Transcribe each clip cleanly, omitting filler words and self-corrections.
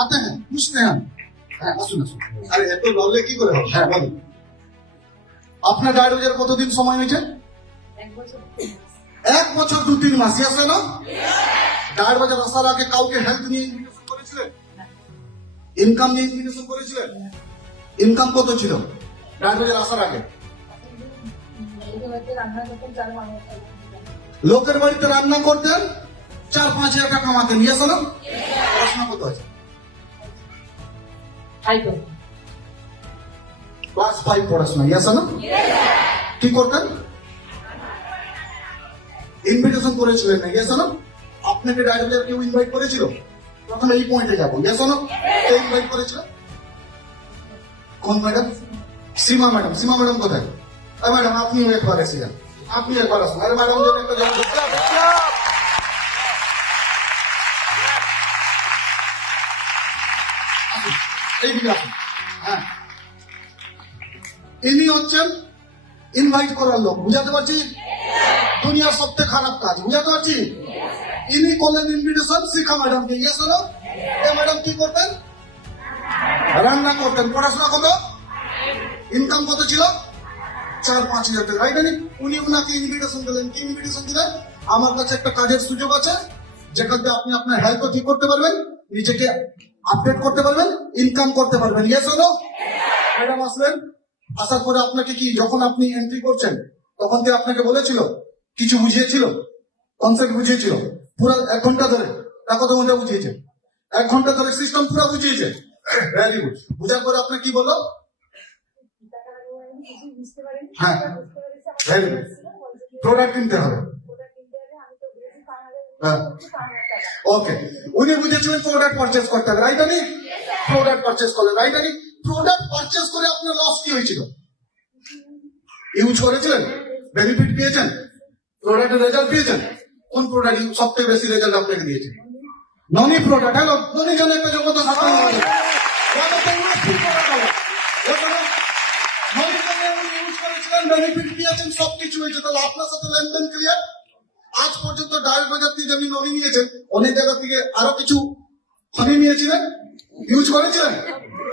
आते हैं पूछते हैं হ্যাঁ আসুন আসুন আরে এত লড়লে কি করে হবে হ্যাঁ বলুন আপনার ডায়াবেটিসের কতদিন সময় হয়েছে 1 বছর 2-3 মাস আছে না ডায়াবেটিস আসার আগে কাউকে হেলথ নিয়ে ইনভিটেশন করেছিলেন ইনকাম নিয়ে ইনভিটেশন করেছিলেন ইনকাম কত ছিল ডায়াবেটিস আসার আগে লোকের বাড়িতে রান্না করতেন 4-5 হাজার টাকা কামাতেন ইয়েস না পড়াশোনা কত আছে ক্লাস 5 পড়াশোনা ইয়েস না কি করতেন ইনভিটেশন করেছিলেন না ইয়েস না আপনাকে ডায়াবেটিস কেউ ইনভাইট করেছিল প্রথমে এই পয়েন্টে যাবো ইয়েস না কে ইনভাইট করেছিল কোন ম্যাডাম সীমা ম্যাডাম কোথায় ম্যাডাম আপনি একবার এসেছেন আপনি একবার আসুন আরে ম্যাডাম যদি একটা জবাব দিতে এইদিকে আসুন হ্যাঁ ইনি হচ্ছেন ইনভাইট করার লোক বুঝাতে পারছি দুনিয়ার সবচেয়ে খারাপ কাজ বুঝাতে পারছি ইনি করলেন ইনভিটেশন শিখা ম্যাডামকে ইয়েস হলো এ ম্যাডাম কি করতেন রান্না করতেন পড়াশোনা কত ইনকাম কত ছিল 4-5 হাজার টাকা রাইট উনি উনাকে ইনভিটেশন দিলেন কি ইনভিটেশন দিলেন আমার কাছে একটা কাজের সুযোগ আছে যেখানে আপনি আপনার হেলথ ঠিক করতে পারবেন নিজেকে আপডেট করতে পারবেন ইনকাম করতে পারবেন ইয়েস হলো ম্যাডাম আসলেন আসার পরে আপনাকে কি যখন আপনি এন্ট্রি করছেন তখন কি আপনাকে বলেছিল কিছু বুঝিয়েছিল কনসেপ্ট বুঝিয়েছিল পুরো 1 ঘন্টা ধরে তা কত ঘন্টা বুঝিয়েছে 1 ঘন্টা ধরে সিস্টেম পুরো বুঝিয়েছে ভেরি গুড বুঝার পরে আপনি কি বললো হ্যাঁ ভেরি গুড প্রোডাক্ট কিনতে হবে ওকে উনি বুঝেছিলেন প্রোডাক্ট পারচেস করতে হবে রাইট আনি প্রোডাক্ট পারচেস করলেন রাইট আনি প্রোডাক্ট পারচেস করে আপনার লস কি হয়েছিল ইউজ করেছিলেন বেনিফিট পেয়েছেন প্রোডাক্টের রেজাল্ট পেয়েছেন কোন প্রোডাক্ট সবথেকে বেশি রেজাল্ট আপনাকে দিয়েছে ননি প্রোডাক্ট হ্যালো ননি জন্য একটা জগৎ সাথে বেনিফিট পেয়েছেন সবকিছু হয়েছে তাহলে আপনার সাথে লেনদেন ক্লিয়ার আজ পর্যন্ত ডায়াল বাজার থেকে যেমনি ননি নিয়েছেন অনেক জায়গা থেকে আরো কিছু হানি নিয়েছিলেন ইউজ করেছিলেন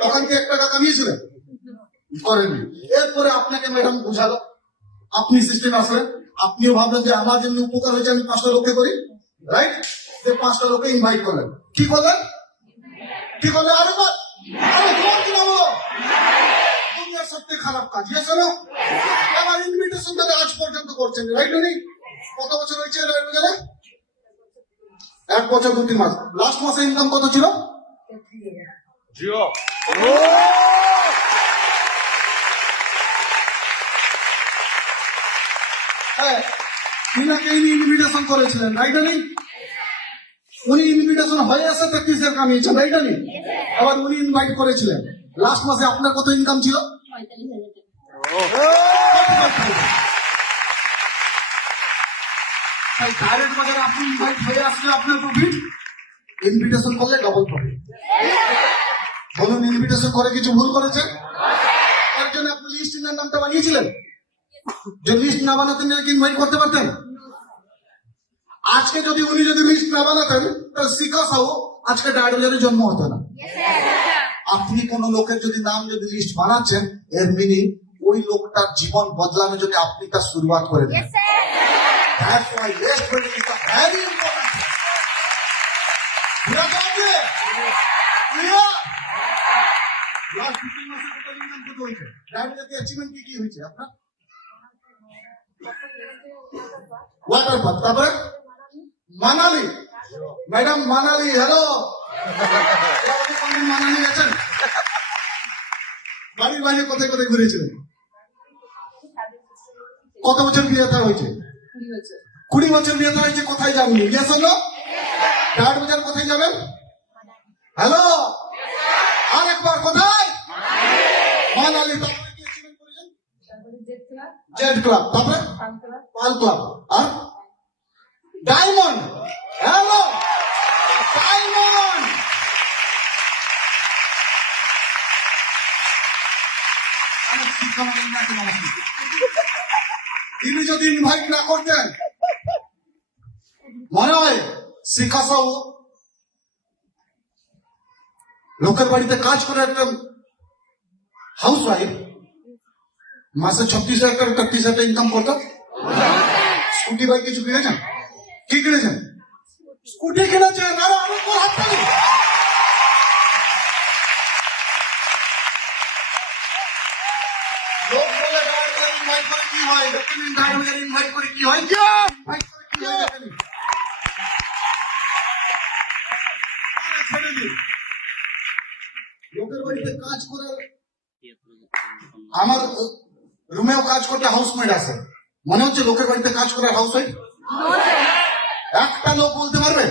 ওখান থেকে 1 টাকা কামিয়েছিলেন করেননি এরপরে আপনাকে ম্যাডাম বুঝালো আপনি সিস্টেম আসলেন আপনিও ভাবলেন যে আমার জন্য উপকার হয়েছে আমি 5টা লোককে করি রাইট যে 5টা লোককে ইনভাইট করলেন কি করলেন আরে বাদ আরে তোমার কি নাম হলো দুনিয়ার সবচেয়ে খারাপ কাজ ইয়েস না আমার ইনভিটেশন থেকে আজ পর্যন্ত করছেন রাইট উনি কত বছর হয়েছে রাইট 1 বছর 2-3 মাস লাস্ট মাসে ইনকাম কত ছিল জিরো ইনভিটেশন করেছিলেন রাইট উনি ইনভিটেশন হয়ে আসে 33,000 কামিয়েছেন রাইট আবার উনি ইনভাইট করেছিলেন লাস্ট মাসে আপনার কত ইনকাম ছিল 45,000 তাই ডাইরেক্ট বাজারে আপনি ইনভাইট হয়ে আসলে আপনার প্রফিট ইনভিটেশন করলে ডবল প্রফিট বলুন ইনভিটেশন করে কিছু ভুল করেছে এর জন্য আপনি লিস্ট নামটা বানিয়েছিলেন যে লিস্ট না বানাতেন ইনভাইট করতে পারতেন আজকে যদি উনি লিস্ট না বানাতেন তাহলে শিখা সাহু আজকে ডায়াবেটিসের জন্ম হতো না আপনি কোন লোকের নাম লিস্ট বানাচ্ছেন এর মিনিং ওই লোকটার জীবন বদলানো যদি আপনি তার শুরুয়াত করে দেন That's why list building is a very important thing. Last 15 months total income কত হয়েছে ডায়াবেটিসের অ্যাচিভমেন্ট কি হয়েছে আপনার ওয়াটার পার্ক তারপরে মানালি ম্যাডাম মানালি হ্যালো মানালি গেছেন বাড়ির বাইরে কোথায় ঘুরেছিলেন কত বছর বিয়ে থা হয়েছে 20 বছর বিয়ে থা হয়েছে কোথায় যাননি ইয়েস হলো ডায়াট বাজার কোথায় যাবেন হ্যালো আর একবার কোথায় মানালি তারপরে কি অ্যাচিভমেন্ট করেছেন জেড ক্লাব তারপরে পাল ক্লাব আর ডায়মন্ড হ্যালো ডায়মন্ড তিনি যদি ইনভাইট না করতেন মনে হয় শিখা সাহু লোকের বাড়িতে কাজ করে একটা হাউস ওয়াইফ মাসে 36,000 টাকা 33,000 টাকা ইনকাম করতো। স্কুটি বাইক কিছু কিনেছেন? কি কিনেছেন? স্কুটি কিনেছেন। আরে আমি তো হাততালি। লোক বলে ডায়াবেটিস ইনভাইট করে কি হয়? দেখেন ডায়াবেটিস ইনভাইট করে কি হয়? ইনভাইট করে কি হয় দেখেন। আরে ছেড়ে দিন। লোকের বাড়িতে কাজ করে আমার রুমেও কাজ করতে হাউসমেট আছে, মনে হচ্ছে লোকের বাড়িতে কাজ করে হাউস ওয়াইফ? একটা লোক বলতে পারবে?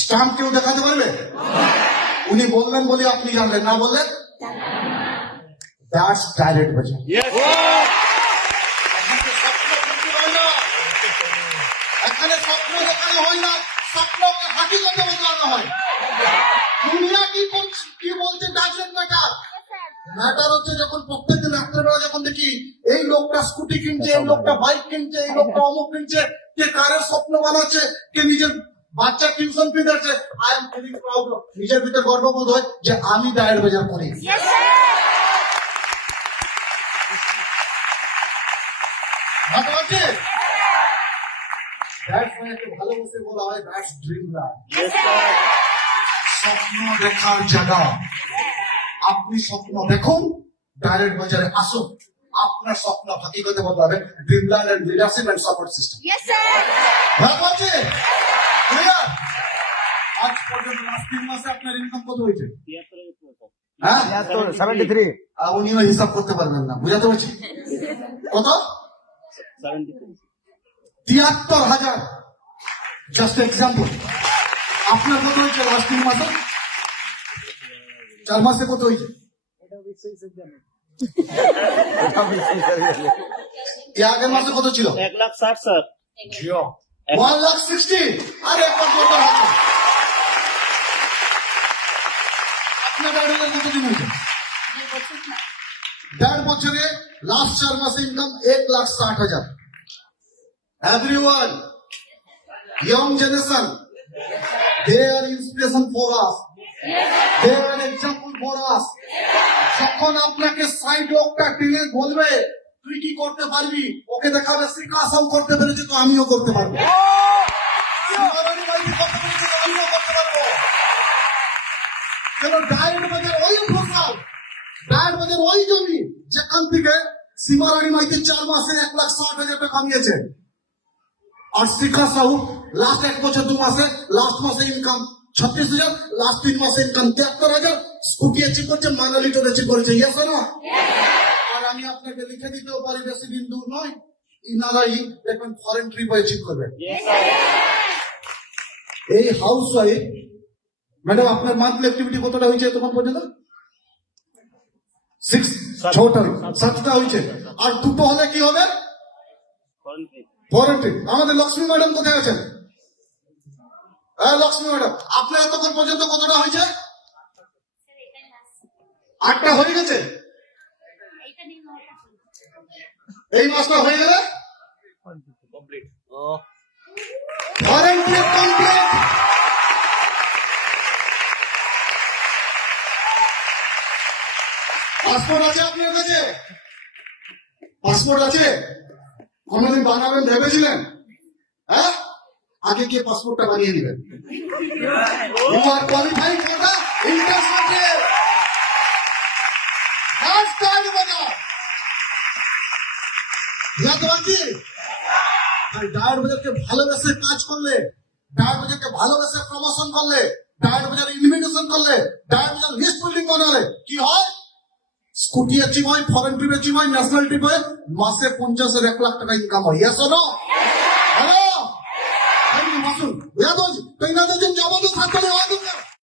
স্টাম্প কেউ দেখাতে পারবে? উনি বললেন বলে আপনি জানলেন, না বললেন দ্যাটস ডাইরেক্ট বাজার। এখানে স্বপ্ন দেখানো হয় না, স্বপ্নকে হাকিকতে বদলানো হয়। দুনিয়া কি বলছে ডাজেন্ট ম্যাটার। ম্যাটার হচ্ছে যখন প্রত্যেকদিন রাত্রেবেলা যখন দেখি এই লোকটা স্কুটি কিনছে, এই লোকটা বাইক কিনছে, এই লোকটা অমুক কিনছে, কে কারের স্বপ্ন বানাচ্ছে, কে নিজের বাচ্চা টিউশন ফি দিচ্ছে, আই এম ফিলিং প্রাউড। নিজের ভিতরে গর্ববোধ হয় যে আমি ডায়ের বাজার করি। ভালোবাসে বলা হয় দ্যাটস ড্রিম লাইফ। স্বপ্ন দেখার জায়গা। আপনি স্বপ্ন দেখুন, ডাইরেক্ট বাজারে আসুন, আপনার স্বপ্ন হাকিকতে বদলাবে। Dreamland and leadership and support system. আজ পর্যন্ত লাস্ট 3 মাসে আপনার ইনকাম কত হয়েছে? হ্যাঁ 73। উনিও হিসাব করতে পারবেন না, বুঝাতে পারছি কত? 73,000। Just example. আপনার কত হয়েছে লাস্ট 3 মাসে? 4 মাসে কত হয়েছে? আগের মাসে কত ছিল? 1,60,000 স্যার। 1,60,000। আরে একবার কত আছে? আপনার ডায়াবেটিস কতদিন হয়েছে? 1.5 বছরে লাস্ট 4 মাসে income 1,60,000। Everyone, young generation, they are inspiration for us. They are an example for us. যখন আপনাকে সাইড লোকটা টেনে বলবে তুই কি করতে পারবি, ওকে দেখাবে শ্রীকাশাও করতে পেরেছে তো আমিও করতে পারবো। আমিও করতে পারবো। কেন ডায়েট বাজার ওই ফসল, ডায়েট বাজার ওই জমি যেখান থেকে সীমারানী মাইকে 4 মাসে 1,60,000 টাকা কামিয়েছে। আর শিখা সাহু লাস্ট 1 বছর 2 মাসে লাস্ট মাসে ইনকাম 36,000, লাস্ট 3 মাসে ইনকাম 73,000। স্কুটি অ্যাচিভ করছে, মানালিটো অ্যাচিভ করেছে। ইয়েস না? আর আমি আপনাকে লিখে দিতেও পারি, বেশি দিন দূর নয়, ইনারাই দেখবেন ফরেন ট্রিপ অ্যাচিভ করবে। এই হাউস ওয়াইফ ম্যাডাম, আপনার মান্থলি অ্যাক্টিভিটি কতটা হয়েছে তোমার পর্যন্ত? 7টা হয়েছে। আর 2টো হলে কি হবে? Foreign trip. আমাদের লক্ষ্মী ম্যাডাম কোথায় আছেন? হ্যাঁ লক্ষ্মী ম্যাডাম, আপনার এতক্ষণ পর্যন্ত কতটা হয়েছে? 8টা হয়ে গেছে। এই মাসটা হয়ে গেলে ফরেন ট্রিপ কমপ্লিট। পাসপোর্ট আছে আপনার কাছে? পাসপোর্ট আছে? কোনদিন বানাবেন ভেবেছিলেন? হ্যাঁ, আগে গিয়ে পাসপোর্টটা বানিয়ে দিবেন। You are qualified for the international. That's diet বাজার। বুঝতে পারছি? ডায়েট বাজারকে ভালোবেসে কাজ করলে, ডায়েট বাজারকে ভালোবেসে প্রমোশন করলে, ডায়েট বাজার ইনভিটেশন করলে, ডায়েট বাজার লিস্ট বিল্ডিং বানালে কি হয়? স্কুটি অ্যাচিভ হয়, ফরেন ট্রিপ অ্যাচিভ হয়, ন্যাশনাল ট্রিপ হয়, মাসে 50,000 1 লাখ টাকা ইনকাম হয়। Yes or no? হ্যালো, আসুন। বুঝা তো কই না যে জবাব তো থাকলে হয় না।